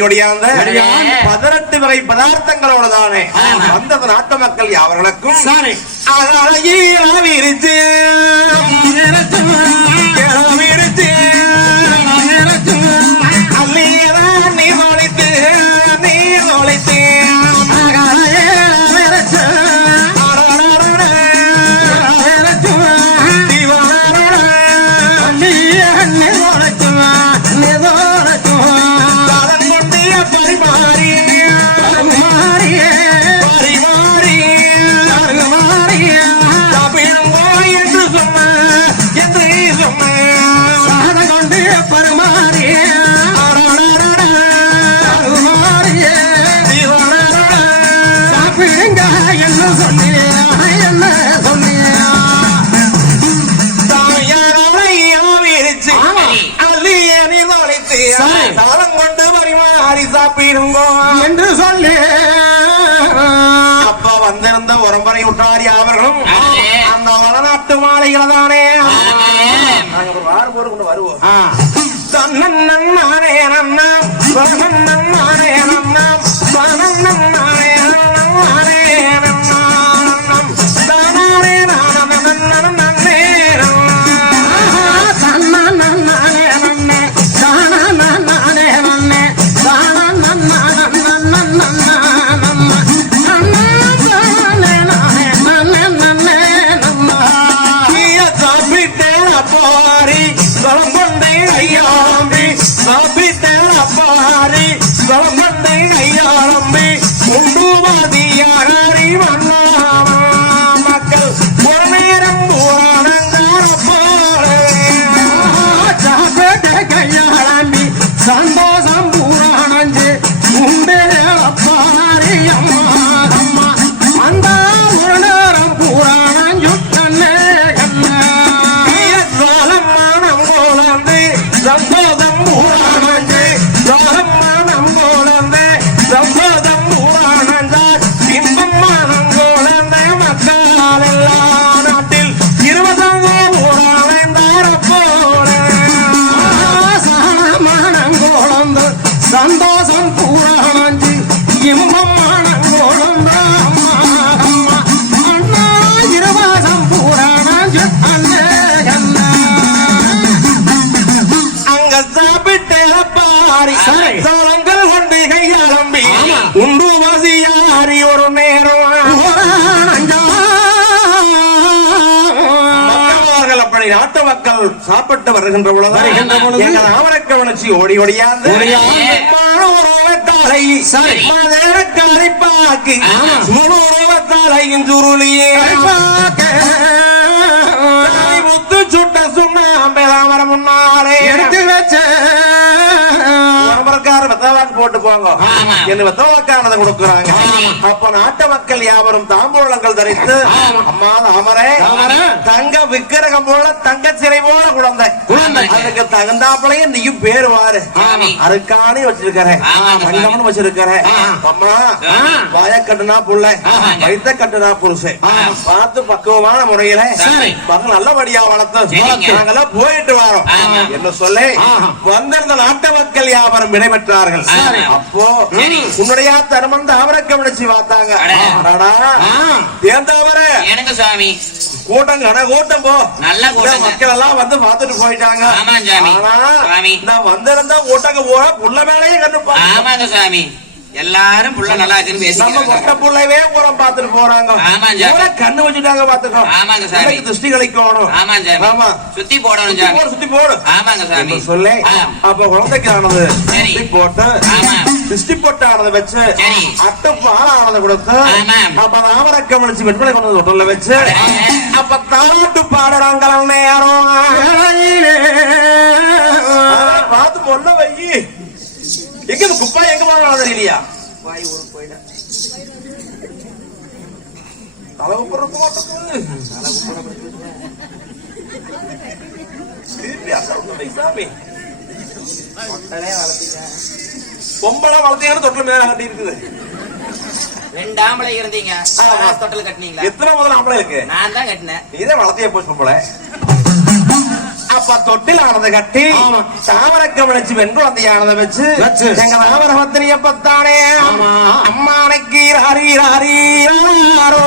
ஓடியாந்த ஓடியாந்த பதினெட்டு வகை பதார்த்தங்களோட தானே. வந்தது நாட்டு மக்கள் யாவர்களுக்கும். விரித்து விரித்து காலம் கொண்டு பரிமாறி சாப்பிடுங்கோ. என்று சொல்லி. அப்ப வந்திருந்த உரம்பரை விட்டாரி அவர்களும். அந்த வடநாட்டு மாலைகளை தானே. ஆமாம். நாங்க ஒரு வாரம் போட்டு வருவோம். ஆ. தன்னன்னானே நன்னாம் தன்னன்னானே சாப்பிட்டு வருகின்ற பொழுது எங்கள் ஆமரக்க வளர்ச்சி ஓடி ஓடியாந்து ஓடியாந்து மானூரவத்தாலை சரி. மதனக்காரி பாக்கு ஆமா. முழுவத்தாலையும் சுருளியே முத்து சுட்ட சுண்ணாம்பே தாமரம் முன்னாலே எடுத்து வச்ச வெத்தவாக்கு போட்டு போங்க. என்ன வெத்தவாக்கானதை கொடுக்குறாங்க. அப்ப நாட்டு மக்கள் யாவரும் தாம்பூலங்கள் தரித்து. அம்மா தாமரை. தங்க விக்கிரகம் போல தங்க சிறை போல குழந்தை. அதுக்கு தகுந்தாப்புலயே நீயும் பேரு வாரு. அருக்காணி வச்சிருக்கிறேன். தங்கம்னு வச்சிருக்கிறேன். அம்மா. வாய கட்டுனா புள்ள. வைத்த கட்டுனா புருஷன். பார்த்து பக்குவமான முறையில. மகன் நல்லபடியா வளர்த்து. நாங்கெல்லாம் போயிட்டு வரோம். என்ன சொல்லி. வந்திருந்த நாட்டு மக்கள் வியாபாரம் விடைபெற்றார்கள். அப்போ சரி. உன்னுடைய தருமம் தாவர கவனிச்சு பார்த்தாங்க அட. அடடா. ஆ. ஏன் தாவர எனக்கு சுவாமி கூட்டம் கட கூட்டம் போ நல்ல கூட்டங்க. இந்த மக்கள் எல்லாம் வந்து பார்த்துட்டு போயிட்டாங்க ஆமாம் சாமி. ஆனா, சாமி. நான் வந்திருந்தா கூட்டங்க போற புள்ள மேலேயே கண்டு பாத்து- ஆமாங்க சுவாமி எல்லாரும் புள்ள நல்லா இருக்குன்னு நம்ம மொட்டை பேசிக்கிறாங்க புள்ளவே ஊரம் பார்த்துட்டு போறாங்க சாமி. ஊரை கண்ணு வச்சுட்டாங்க பாத்துக்கோ ஆமாங்க. பிள்ளைக்கு திருஷ்டி கழிக்கணும் ஆமாம் சாமி ஆமா சுத்தி போடணும் போடு சுத்தி போடு ஆமாங்க சொல்லி ஆ. அப்ப குழந்தைக்கு ஆனது சரி. சுத்தி போட்டு ஆமா. திருஷ்டி போட்டு ஆனதை வச்சு சரி. அட்டு பால் ஆனதை கொடுத்து ஆமாம். அப்ப நாமரக்கம் வச்சு வெண்மலை கொண்டு வந்து தொட்டில வச்சு. அப்ப தாலாட்டு பாடுறாங்க நேரம் பார்த்து பொண்ணு எங்க குப்பை எங்க போனாலும் தெரியலையா தலை உப்புறக்க மாட்டேங்குது திருப்பி அசல் வை சாமி பொம்பளை வளர்த்தீங்கன்னு தொட்டில் மேல கட்டி இருக்குது. ரெண்டு ஆம்பளை இருந்தீங்க. தொட்டில் கட்டினீங்களா? எத்தனை முதல்ல ஆம்பளை இருக்கு? நான் தான் கட்டினேன். நீதான் வளர்த்திய போச்சு பொம்பளை. அப்ப தொட்டில் ஆனது கட்டி தாமரக்க விளைச்சு பெண் குழந்தையானதை வச்சு. எங்க தாமரபத்தினிய பத்தானே அம்மா அணைக்கு ஹரீர் ஹரீரோ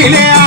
Guinea.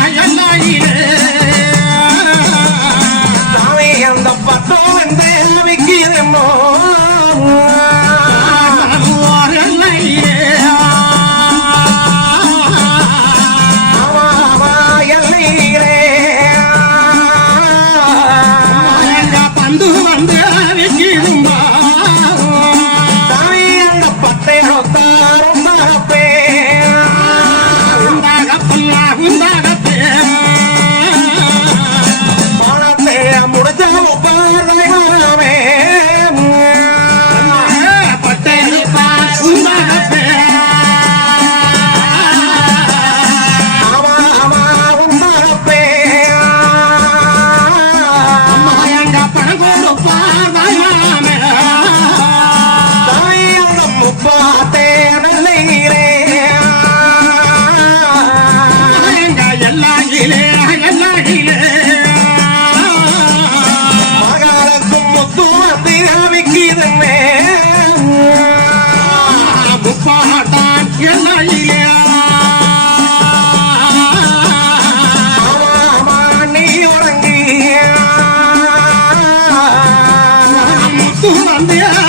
都很难的。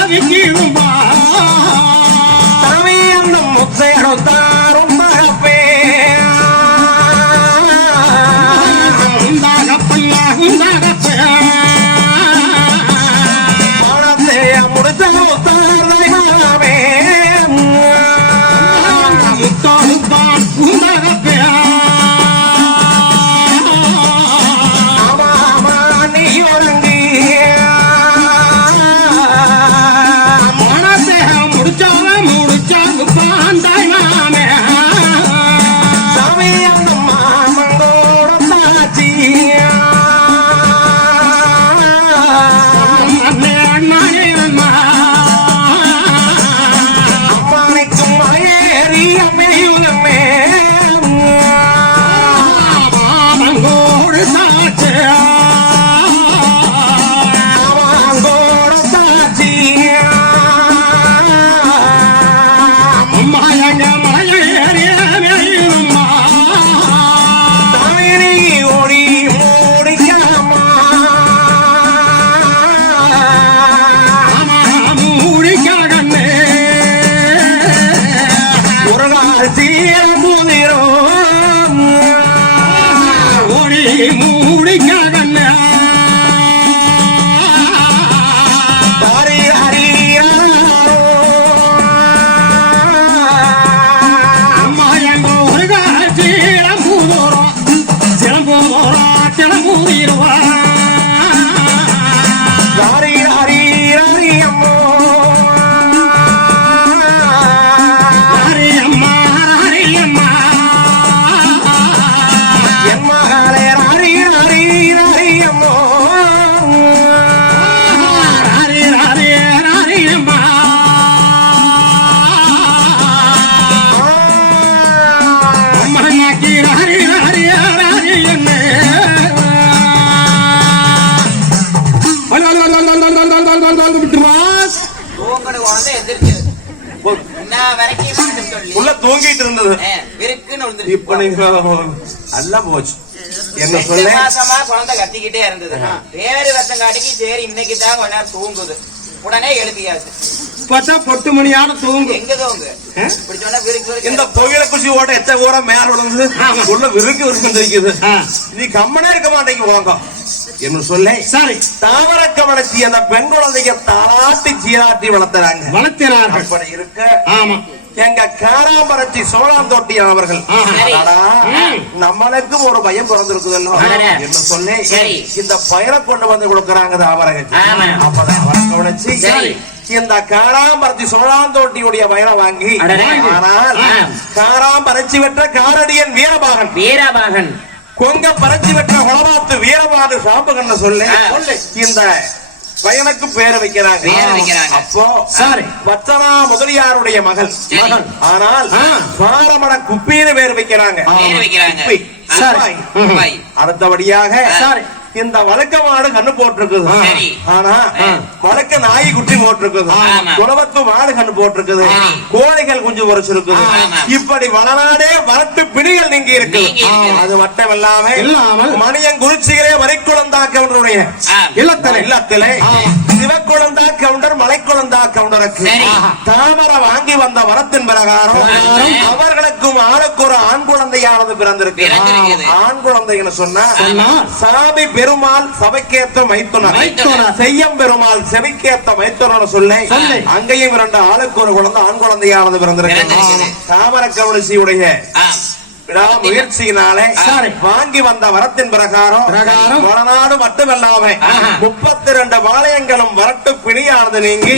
ஒரு இப்ப நீங்க எல்லாம் போச்சு. என்ன சொல்ல மாசமா குழந்தை கத்திக்கிட்டே இருந்தது. வேறு ரத்தம் காட்டிக்கு சரி இன்னைக்கு தான் கொஞ்ச நேரம் தூங்குது. உடனே எழுப்பியாச்சு. பார்த்தா பொட்டு மணியான தூங்கு. எங்க தூங்கு? இப்படி சொன்னா விருக்கு விருக்கு இந்த புகையில குச்சி ஓட்ட எத்த ஊரா மேல விழுந்து. உள்ள விருக்கு விருக்கு தெரிக்குது ஆ. நீ கம்மனே இருக்க மாட்டேங்க போங்க என்ன சொல்ல சரி. தாவர கவனிச்சி அந்த பெண் குழந்தைங்க தாளாட்டி சீராட்டி வளர்த்துறாங்க. வளர்த்தினார்கள். அப்படி இருக்க. ஆமா. எங்க காராமரச்சி சோழாந்தோட்டி அவர்கள். நம்மளுக்கும் ஒரு பயம் பிறந்திருக்குதுன்னு. என்ன சொல்லி. இந்த பயிரை கொண்டு வந்து கொடுக்கறாங்க ஆமா. அப்பதான் அவரை கவனிச்சு சரி. இந்த காராம்பரத்தி சோழாந்தோட்டியுடைய வயலை வாங்கி. ஆனால். காராம்பரச்சி வெற்ற காரடியன் வீரபாகன் வீரபாகன் கொங்க பறச்சி வெற்ற குளமாத்து வீரபாடு சாம்பகன்னு சொல்லி. இந்த பையனுக்கு பேரை வைக்கிறாங்க பேரை வைக்கிறாங்க. அப்போ சரி. வச்சனா முதலியாருடைய மகள். மகன் ஆனால் ஆ. பாரமட குப்பின்னு பேர் வைக்கிறாங்க பேர் வைக்கிறாங்க. அடுத்தபடியாக சரி. இந்த வழக்க மாடு கண்ணு போட்டிருக்குது சரி. ஆனா. வழக்க நாய் குட்டி போட்டிருக்குது. குலவத்து மாடு கண்ணு போட்டிருக்குது. கோழிகள் குஞ்சு பொறிச்சிருக்குது. இப்படி வளநாடே வரட்டு பிணிகள் நீங்க இருக்கு. அது மட்டும் இல்லாம மணியன் குறிச்சிகளே வரைக்குழந்தா கவுண்டருடைய ஆ. இல்லத்தலை இல்லத்திலே சிவக்குழந்தா கவுண்டர் மலைக்குழந்தா கவுண்டருக்கு. தாமர வாங்கி வந்த வரத்தின் பிரகாரம். அவர்களுக்கும் ஆளுக்கு ஒரு ஆண் குழந்தையானது பிறந்திருக்கு. ஆண் குழந்தைன்னு சொன்னா? சாமி பெருமாள் சபைக்கேத்த மைத்துனர். செய்யம் பெருமாள் செவிக்கேத்த மைத்துனர் சொல்லி. அங்கேயும் இரண்டு ஆளுக்கு ஒரு குழந்தை ஆண் குழந்தையானது பிறந்திருக்கு. தாமர. விடா முயற்சியினாலே. வாங்கி வந்த வரத்தின் பிரகாரம். வடநாடு மட்டுமல்லாம. முப்பத்தி ரெண்டு பாளையங்களும் வரட்டு பிணியானது நீங்கி.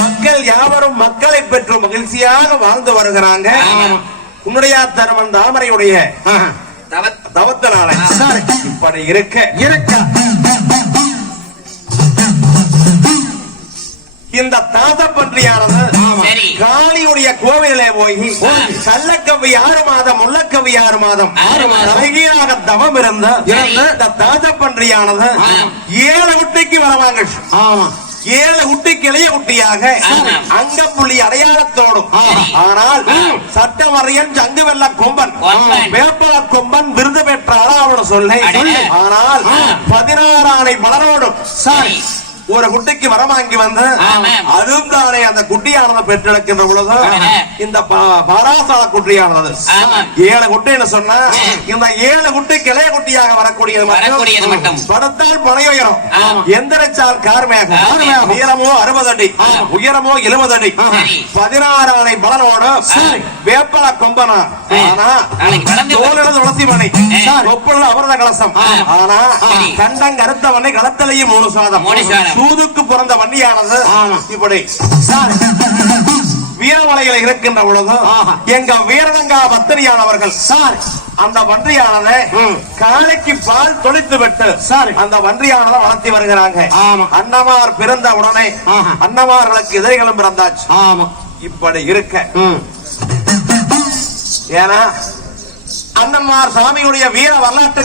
மக்கள் யாவரும் மக்களை பெற்று மகிழ்ச்சியாக வாழ்ந்து வருகிறாங்க ஆமா. உன்னுடைய தருமன் தாமரையுடைய தவத்தினால. இப்படி இருக்க இருக்க இந்த தாசப்பன்றியானது சரி காளியுடைய கோவிலே போய் கள்ளக்கவி ஆறு மாதம் முள்ளக்கவி ஆறு மாதம். தலைகீழாக தவம் இருந்த. இந்த தாசப்பன்றியானது ஆம். ஏழு குட்டிக்கு வரவாங்க ஆமா ஏழு குட்டிக்கு இளைய குட்டியாக ஆமாம். அங்கப்புள்ளி அடையாளத்தோடும். ஆனால் சட்டமறையன் ஜங்கு வெள்ள கொம்பன். வேப்பல கொம்பன் விருது பெற்ற அறாவன சொல்லை. ஆனால். பதினாறு ஆணை மலரோடும் சரி ஒரு குட்டிக்கு வரமாங்கி வந்து. அதுவும் தானே அந்த குட்டியானது பெற்றெடுக்கின்ற பொழுது. இந்த பாராசால குட்டியானது. ஏழு குட்டின்னு சொன்னா இந்த ஏழு குட்டி கிளைய குட்டியாக வரக்கூடியது மட்டும். படுத்தால் பனை உயரம். எந்திரச்சால் கார்மேகம். நீளமோ அறுபது அடி உயரமோ எழுபது அடி. பதினாறு அணை பலனோடு. வேப்பல கொம்பனா ஆனா தோலிடது உளத்தி மணி ஆ. தொப்புள்ள அமர்த கலசம் ஆனா சரி. கண்டம் கருத்த வண்ணி களத்திலையும் மூணு சாதம் மூணு சாதம். சூதுக்கு பிறந்த வண்டியானது இப்படி. வீரமலையில இருக்கின்ற பொழுது எங்க வீரலங்கா பத்திரியானவர்கள் சார். அந்த வன்றியானதை காலைக்கு பால் தொளித்து விட்டு அந்த வன்றியானதை வளர்த்தி வருகிறாங்க. அன்னமார் பிறந்த உடனே அன்னமார்களுக்கு எதிரிகளும் பிறந்தாச்சு. இப்படி இருக்க. ஏன்னா அண்ணன்மார் சாமியுடைய வீர வரலாற்று